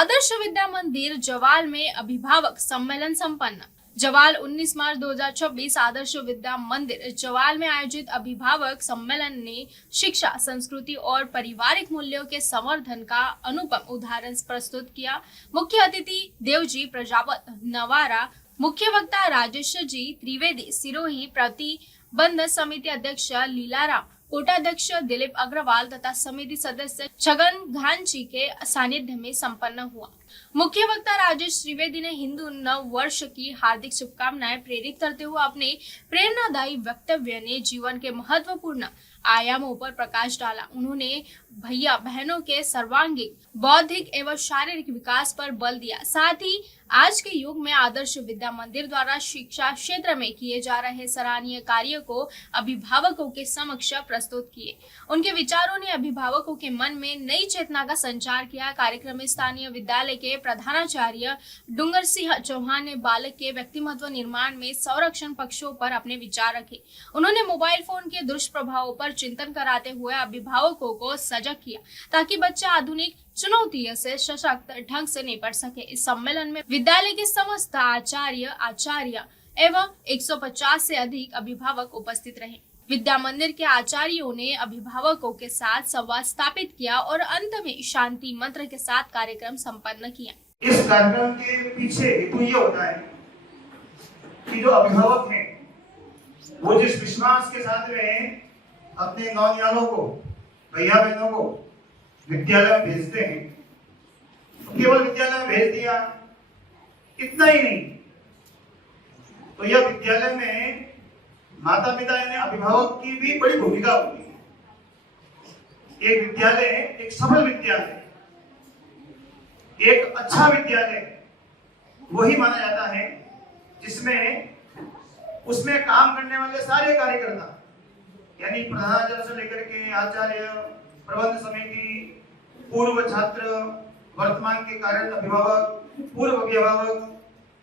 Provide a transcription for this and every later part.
आदर्श विद्या मंदिर जवाल में अभिभावक सम्मेलन संपन्न। जवाल 19 मार्च 2026 आदर्श विद्या मंदिर जवाल में आयोजित अभिभावक सम्मेलन ने शिक्षा, संस्कृति और पारिवारिक मूल्यों के संवर्धन का अनुपम उदाहरण प्रस्तुत किया। मुख्य अतिथि देवजी प्रजापत नवारा, मुख्य वक्ता राजेश जी त्रिवेदी सिरोही, प्रतिबंध समिति अध्यक्ष लीलाराम, कोटाध्यक्ष दिलीप अग्रवाल तथा समिति सदस्य छगन घांची के सानिध्य में संपन्न हुआ। मुख्य वक्ता राजेश त्रिवेदी ने हिंदू नव वर्ष की हार्दिक शुभकामनाएं प्रेरित करते हुए अपने प्रेरणादायी वक्तव्य ने जीवन के महत्वपूर्ण आयामों पर प्रकाश डाला। उन्होंने भैया बहनों के सर्वांगीण बौद्धिक एवं शारीरिक विकास पर बल दिया। साथ ही आज के युग में आदर्श विद्या मंदिर द्वारा शिक्षा क्षेत्र में किए जा रहे सराहनीय कार्यों को अभिभावकों के समक्ष प्रस्तुत किए। उनके विचारों ने अभिभावकों के मन में नई चेतना का संचार किया। कार्यक्रम में स्थानीय विद्यालय के प्रधानाचार्य डूंगर सिंह चौहान ने बालक के व्यक्तिमत्व निर्माण में संरक्षण पक्षों पर अपने विचार रखे। उन्होंने मोबाइल फोन के दुष्प्रभावों पर चिंतन कराते हुए अभिभावकों को सजग किया ताकि बच्चा आधुनिक चुनौतियों से सशक्त ढंग से निपट सके। इस सम्मेलन में विद्यालय के समस्त आचार्य एवं 150 से अधिक अभिभावक उपस्थित रहे। विद्या मंदिर के आचार्यों ने अभिभावकों के साथ संवाद स्थापित किया और अंत में शांति मंत्र के साथ कार्यक्रम संपन्न किया। इस कार्यक्रम के पीछे हेतु ये होता है कि जो अभिभावक हैं वो जिस विश्वास के साथ में अपने नौनियालों को, भैया बहनों को विद्यालय में भेजते हैं, केवल विद्यालय में भेज दिया इतना ही नहीं, तो यह विद्यालय में माता पिता यानी अभिभावक की भी बड़ी भूमिका होती है। एक विद्यालय, एक सफल विद्यालय, एक अच्छा विद्यालय वही माना जाता है जिसमें उसमें काम करने वाले सारे कार्यकर्ता यानी प्रधानाचार्य से लेकर के आचार्य, प्रबंध समिति, पूर्व छात्र, वर्तमान के कारण अभिभावक, पूर्व अभिभावक,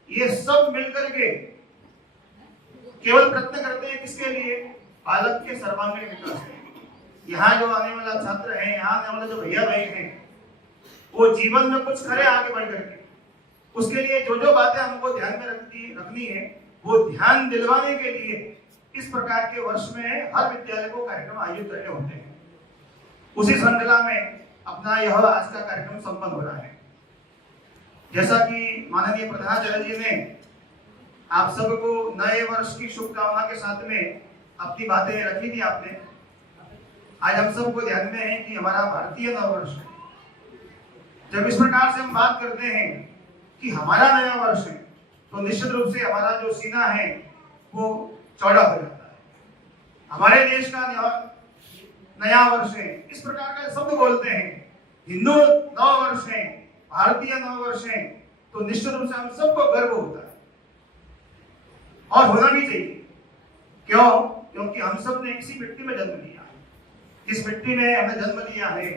ये सब मिलकर के केवल प्रयत्न करते हैं किसके लिए? बालक के सर्वांगीण विकास के। यहाँ जो आने वाला छात्र है, यहाँ आने वाले जो भैया भाई हैं, वो जीवन में कुछ करे आगे बढ़ करके। उसके लिए जो जो बातें हमको ध्यान में रखनी है वो ध्यान दिलवाने के लिए इस प्रकार के वर्ष में हर विद्यालय को कार्यक्रम आयोजित करने होते हैं। उसी श्रृंखला में अपना यह आज का कार्यक्रम संपन्न हो रहा है। जैसा कि माननीय प्रधानाचार्य जी ने आप सबको नए वर्ष की शुभकामना के साथ में अपनी बातें रखी थी आपने। आज हम सबको ध्यान में है कि हमारा भारतीय नववर्ष है। जब इस प्रकार से हम बात करते हैं कि हमारा नया वर्ष है तो निश्चित रूप से हमारा जो सीना है वो चौड़ा हो जाता है। हमारे देश का नया वर्ष है, इस प्रकार का शब्द बोलते हैं। हिंदू नव वर्ष है, भारतीय नव वर्ष है, तो निश्चित रूप से हम सबको गर्व होता है और होना भी चाहिए। क्यों? क्योंकि हम सब ने इसी मिट्टी में जन्म लिया है। जिस मिट्टी में हमें जन्म लिया है,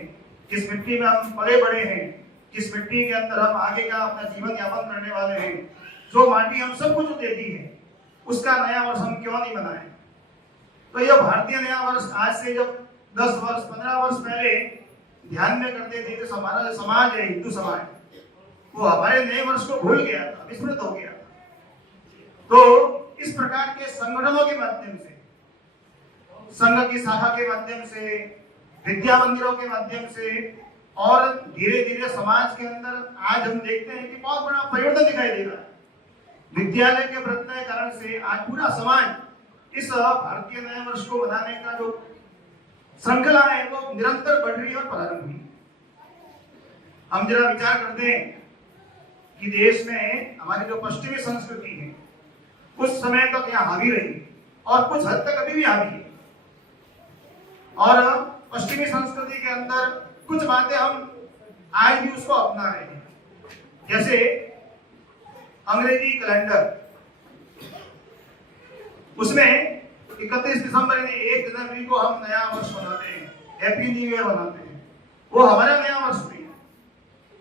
जिस मिट्टी में हम पले बड़े हैं, जिस मिट्टी के अंदर हम आगे का अपना जीवन यापन करने वाले हैं, जो माटी हम सबको जो देती है, उसका नया वर्ष हम क्यों नहीं मनाएं? तो यह भारतीय नया वर्ष आज से जब 10 वर्ष 15 वर्ष पहले ध्यान में करते थे तो हमारा जो समाज है, हिंदू समाज, वो हमारे नए वर्ष को भूल गया था, विस्मृत हो गया था। तो इस प्रकार के संगठनों के माध्यम से, संघ की शाखा के माध्यम से, विद्या मंदिरों के माध्यम से और धीरे धीरे समाज के अंदर आज हम देखते हैं कि बहुत बड़ा परिवर्तन दिखाई दे रहा है। विद्यालय के प्रयत्न के कारण से आज पूरा समाज इस भारतीय नए वर्ष को मनाने का जो श्रृंखला है वो निरंतर बढ़ रही है और प्रारंभ हुई। हम जरा विचार करते हैं कि देश में हमारी जो पश्चिमी संस्कृति है कुछ समय तक यहाँ हावी रही और कुछ हद तक अभी भी हावी है। और पश्चिमी संस्कृति के अंदर कुछ बातें हम आज भी उसको अपना रहे हैं। जैसे अंग्रेजी कैलेंडर, उसमें 31 दिसंबर यानी 1 जनवरी को हम नया वर्ष मनाते हैं, हैप्पी न्यू ईयर मनाते हैं। वो हमारा नया वर्ष नहीं है,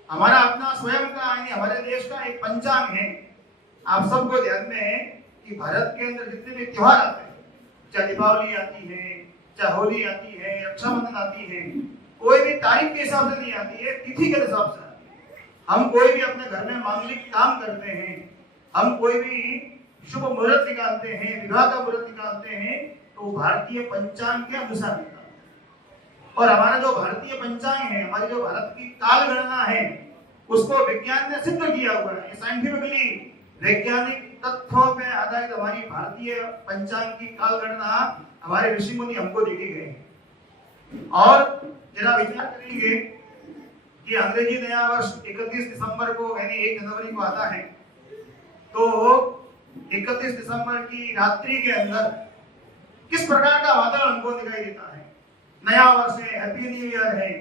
हमारा अपना स्वयं का यानी हमारे देश का एक पंचांग है। आप सबको ध्यान में है कि भारत के अंदर जितने भी त्योहार आते हैं, चाहे दीपावली आती है, चाहे होली आती है, रक्षाबंधन आती है, कोई भी तारीख के हिसाब से नहीं आती है, तिथि के हिसाब से आती है। हम कोई भी अपने घर में मांगलिक काम करते हैं, हम कोई भी शुभ मुहूर्त निकालते हैं, विवाह का मुहूर्त निकालते हैं, तो भारतीय पंचांग के अनुसार निकालते हैं। और हमारा जो भारतीय पंचांग है, हमारी जो भारत की काल गणना है, उसको विज्ञान ने सिद्ध किया हुआ है। साइंटिफिकली वैज्ञानिक तथ्यों पे आधारित हमारी भारतीय पंचांग की काल गणना हमारे ऋषि मुनि हमको देके गए हैं। और जरा विचार करेंगे कि अंग्रेजी नया वर्ष 31 दिसंबर को यानी 1 जनवरी को आता है, तो 31 दिसंबर की रात्रि के अंदर किस प्रकार का वातावरण हमको दिखाई देता है। नया वर्ष है, हैप्पी न्यू ईयर है,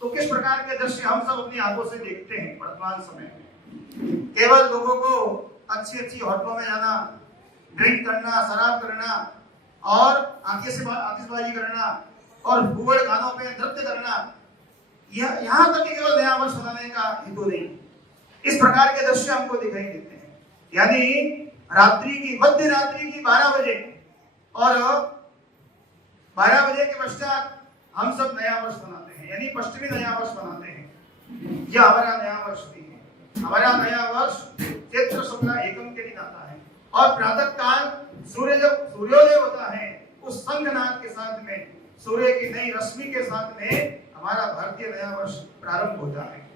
तो किस प्रकार के दृश्य हम सब अपनी आंखों से देखते हैं वर्तमान समय में। केवल लोगों को अच्छी अच्छी होटलों में जाना, ड्रिंक करना, शराब करना और आतिशबाजी करना और भूगोल गानों पे नृत्य करना, यह यहाँ तक केवल नया वर्ष मनाने का हेतु नहीं। इस प्रकार के दृश्य हमको दिखाई देते हैं। यानी मध्य रात्रि की 12 बजे और 12 बजे के पश्चात हम सब नया वर्ष मनाते हैं, यानी पश्चिमी नया वर्ष मनाते हैं। यह हमारा नया वर्ष भी है। हमारा नया वर्ष चैत्र शुक्ल एकम के दिन आता है और प्रातः काल जब सूर्योदय होता है, उस संघनाद के साथ में, सूर्य की नई रश्मि के साथ में हमारा भारतीय नया वर्ष प्रारंभ होता है।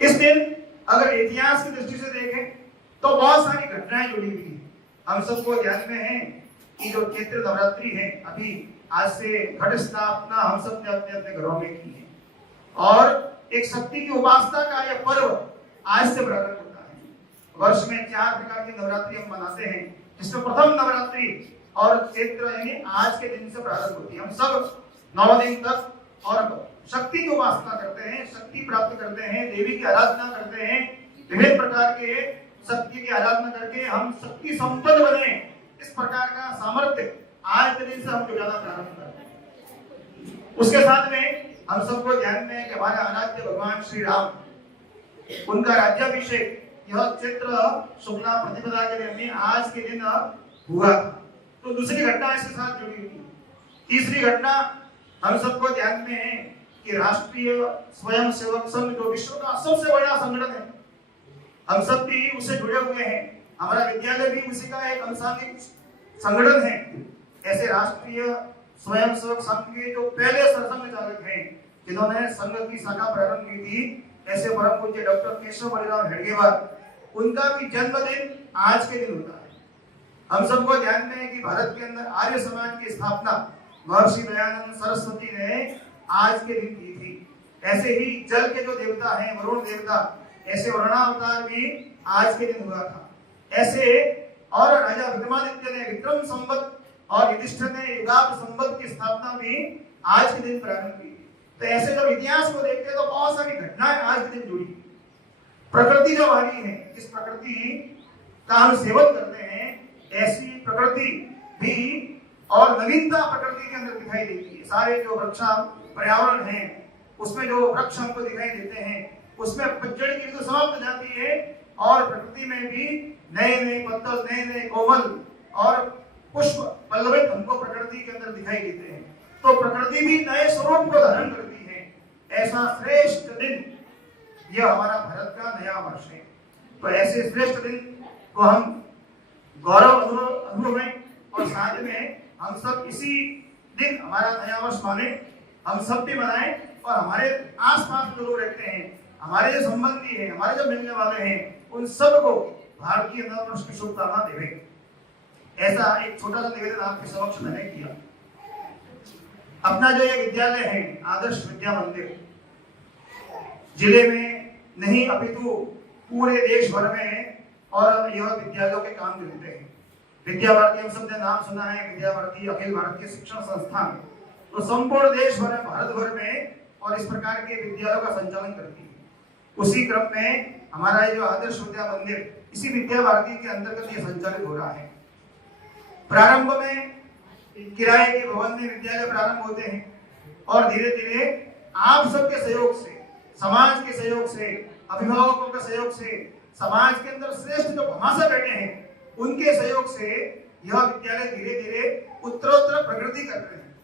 इस दिन अगर इतिहास की दृष्टि से देखें तो बहुत सारी घटनाएं जुड़ी हुई हैं। हम सबको ध्यान में है कि जो चैत्र नवरात्रि है, अभी आज से घट स्थापना हम सब ने अपने अपने घरों में की है और एक शक्ति की उपासना का यह पर्व आज से प्रारंभ होता है। वर्ष में 4 प्रकार की नवरात्रि हम मनाते हैं, जिसमें प्रथम नवरात्रि और चैत्र यानी आज के दिन से प्रारंभ होती है। हम सब 9 दिन तक और शक्ति की उपासना करते हैं, शक्ति प्राप्त करते हैं, देवी की आराधना करते हैं। विभिन्न प्रकार के शक्ति की आराधना करके हम शक्ति संपन्न बने, इस प्रकार का सामर्थ्य आज के दिन से हम जुटाना प्रारंभ करते हैं। उसके साथ में हम सबको ध्यान में है कि हमारा आराध्य भगवान श्री राम, उनका राज्याभिषेक यह चैत्र शुक्ला प्रतिपदा के दिन में आज के दिन हुआ। तो दूसरी घटना इसके साथ जुड़ी हुई। तीसरी घटना हम सबको ध्यान में है कि राष्ट्रीय स्वयंसेवक संघ जो विश्व का सबसे बड़ा संगठन है, हम सब भी उससे जुड़े हुए हैं। हमारा विद्यालय भी उसी का एक अनुसांगिक संगठन है। ऐसे राष्ट्रीय स्वयंसेवक संघ के जो पहले सरसंघ चालक हैं, जिन्होंने संघ की शाखा प्रारंभ की थी, ऐसे परम पूज्य डॉक्टर केशव बलिराम हेडगेवार, उनका भी जन्मदिन आज के दिन होता है। हम सबको ध्यान में है कि भारत के अंदर आर्य समाज की स्थापना महर्षि दयानंद सरस्वती ने आज के दिन की थी। ऐसे ही जल के जो देवता हैं वरुण देवता, ऐसे वरुणावतार भी आज के दिन हुआ था। ऐसे और राजा विक्रमादित्य ने विक्रम संवत और युधिष्ठिर ने युगाब संवत की स्थापना भी आज के दिन प्रारंभ की। तो ऐसे जब इतिहास को देखते हैं तो बहुत सारी घटनाएं आज के दिन जुड़ी। प्रकृति जो हमारी है, इस प्रकृति का हम सेवन करते हैं, ऐसी प्रकृति भी और नवीनता प्रकृति के अंदर दिखाई देती है। सारे जो वृक्ष पर्यावरण है, उसमें जो वृक्ष हमको दिखाई देते हैं, उसमें पतझड़ की ऋतु समाप्त हो जाती है और प्रकृति में भी नए नए पत्तल, नए नए कोमल और पुष्प पल्लवित हमको प्रकृति के अंदर दिखाई देते हैं। तो प्रकृति भी नए स्वरूप को धारण करती है। ऐसा श्रेष्ठ दिन यह हमारा भारत का नया वर्ष है। तो ऐसे श्रेष्ठ दिन को हम गौरव अनुभव में और साथ में हम सब इसी दिन हमारा नया वर्ष माने, हम सब भी मनाएं और हमारे आसपास जो लोग रहते हैं, हमारे जो संबंधी हैं, हमारे जो मिलने वाले हैं, उन सबको भारतीय नव वर्ष की शुभकामना देवें। ऐसा एक छोटा सा निवेदन आपके समक्ष मैंने किया। अपना जो ये विद्यालय है आदर्श विद्या मंदिर, जिले में नहीं अपितु पूरे देश भर में और यह विद्यालयों के काम मिलते हैं। विद्या भारती हम सबने नाम सुना है, विद्या भारती अखिल भारतीय शिक्षण संस्थान, तो संपूर्ण देश भर में, भारत भर में और इस प्रकार के विद्यालयों का संचालन करती है। उसी क्रम में हमारा ये जो आदर्श विद्या मंदिर इसी विद्या भारती के अंतर्गत ये संचालित हो रहा है। प्रारंभ में किराए के भवन में विद्यालय प्रारंभ होते हैं और धीरे धीरे आप सबके सहयोग से, समाज के सहयोग से, अभिभावकों के सहयोग से, समाज के अंदर श्रेष्ठ जो भाषा बैठे हैं उनके सहयोग से यह विद्यालय धीरे धीरे उत्तरोत्तर प्रगति कर रहे हैं।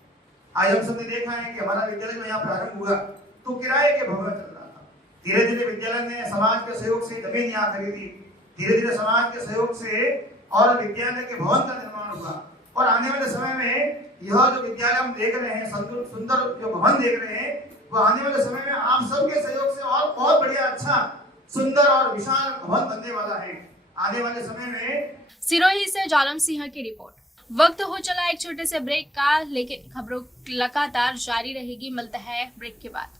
आज हम सबने देखा है कि हमारा विद्यालय जो यहाँ प्रारंभ हुआ तो किराए के भवन चल रहा था, धीरे धीरे विद्यालय ने समाज के सहयोग से जमीन यहाँ खरीदी, धीरे धीरे समाज के सहयोग से और विद्यालय के भवन का निर्माण हुआ। और आने वाले समय में यह जो विद्यालय हम देख रहे हैं, सुंदर जो भवन देख रहे हैं, वो आने वाले समय में आप सबके सहयोग से और बहुत बढ़िया, अच्छा, सुंदर और विशाल भवन बनने वाला है आने वाले समय में। सिरोही से जालम सिंह की रिपोर्ट। वक्त हो चला एक छोटे से ब्रेक का, लेकिन खबरों लगातार जारी रहेगी। मिलता है ब्रेक के बाद।